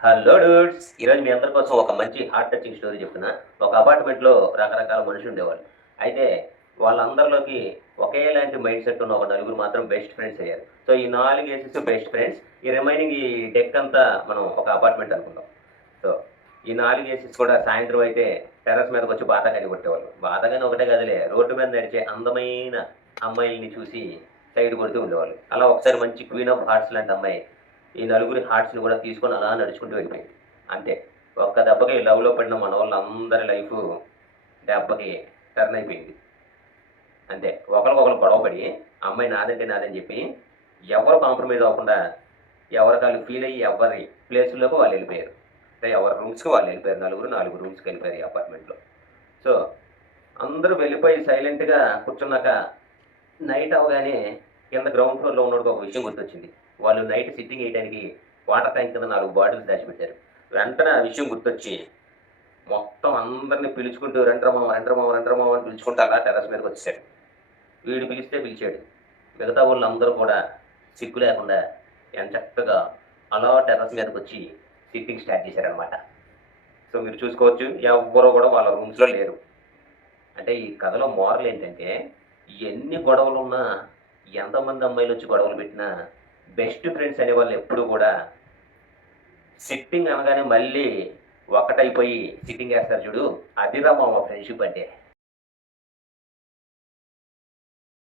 Hello dudes! ఈరోజు మీ అందరి కోసం ఒక మంచి హార్ట్ టచింగ్ స్టోరీ చెప్తున్నా. ఒక అపార్ట్మెంట్‌లో రకరకాల మనుషులు ఉండేవాళ్ళు. అయితే వాళ్ళందరిలోకి ఒకేలాంటి మైండ్ సెట్ ఉన్న ఒక నలుగురు మాత్రం బెస్ట్ ఫ్రెండ్స్ అయ్యారు. సో, ఈ 4 ఏసేసి బెస్ట్ ఫ్రెండ్స్. ఈ రిమైనింగ్ ఈ డెక్ అంతా మనం ఒక అపార్ట్మెంట్ అనుకుందాం. సో, ఈ 4 ఏసేసి కూడా సాయంత్రం అయితే టెర్రస్ మీదకొచ్చి బాతాకానీ కొట్టేవాళ్ళు. బాతాకానీ ఒకటే కాదులే, రోడ్డు మీద నడిచే అందమైన అమ్మాయిల్ని చూసి సైట్ కొడుతూ ఉండేవాళ్ళు. అలా ఒకసారి మంచి క్వీన్ ఆఫ్ హార్ట్స్ లాంటి అమ్మాయి ఈ నలుగురి హార్ట్స్‌ని కూడా తీసుకొని అలా నడుచుకుంటూ వెళ్ళిపోయింది. అంతే. ఒక్క దెబ్బకి లవ్‌లో పడిన మనోళ్ళందరి లైఫు దెబ్బకి టర్న్ అయిపోయింది. అంతే. ఒకళ్ళకొకళ్ళు గొడవ పడి, అమ్మాయి నాదంటే నాదని చెప్పి, ఎవరు కాంప్రమైజ్ అవ్వకుండా ఎవరికాళ్ళు ఫీల్ అయ్యి ఎవరి ప్లేసుల్లోకి వాళ్ళెళ్ళిపోయారు. అంటే ఎవరి రూమ్స్‌కి వాళ్ళెళ్ళిపోయారు. నలుగురు 4 రూమ్స్‌కెళ్ళిపోయారు ఈ అపార్ట్మెంట్‌లో. సో, అందరూ వెళ్ళిపోయి సైలెంట్‌గా కూర్చున్నాక నైట్ అవ్వగానే కింద గ్రౌండ్ ఫ్లోర్‌లో ఉన్నోడికి ఒక విషయం గుర్తొచ్చింది. వాళ్ళు నైట్ సిట్టింగ్ ఎయడానికి వాటర్ ట్యాంక్ కింద 4 బాటిల్స్ దాచిపెట్టారు. వెంటనే ఆ విషయం గుర్తొచ్చి మొత్తం అందరిని పిలుచుకుంటూ "రండ్రా మామ, రండ్రా మామ, రండ్రా మామ" అని పిలుచుకుంటూ అలా టెర్రస్ మీదకొచ్చేసాడు. వీడు పిలిస్తే పిలిచాడు. మిగతా వోళ్ళందరూ కూడా సిగ్గు లేకుండా ఎంచక్కగా అలా టెర్రస్ మీదకొచ్చి సిట్టింగ్ స్టార్ట్ చేశారనమాట. సో, మీరు చూసుకోవచ్చు ఎవ్వరు కూడా వాళ్ళ రూమ్స్‌లో లేరు. అంటే ఈ కథలో మోరల్ ఏంటంటే, ఎన్ని గొడవలున్నా, ఎంతమంది అమ్మాయిలొచ్చి గొడవలు పెట్టినా, బెస్ట్ ఫ్రెండ్స్ అనేవాళ్ళు ఎప్పుడు గూడా సిట్టింగ్ అనగానే మళ్ళీ ఒకటైపోయి సిట్టింగేస్తారు చూడు, అదిరా మామ ఫ్రెండ్‌షిప్ అంటే.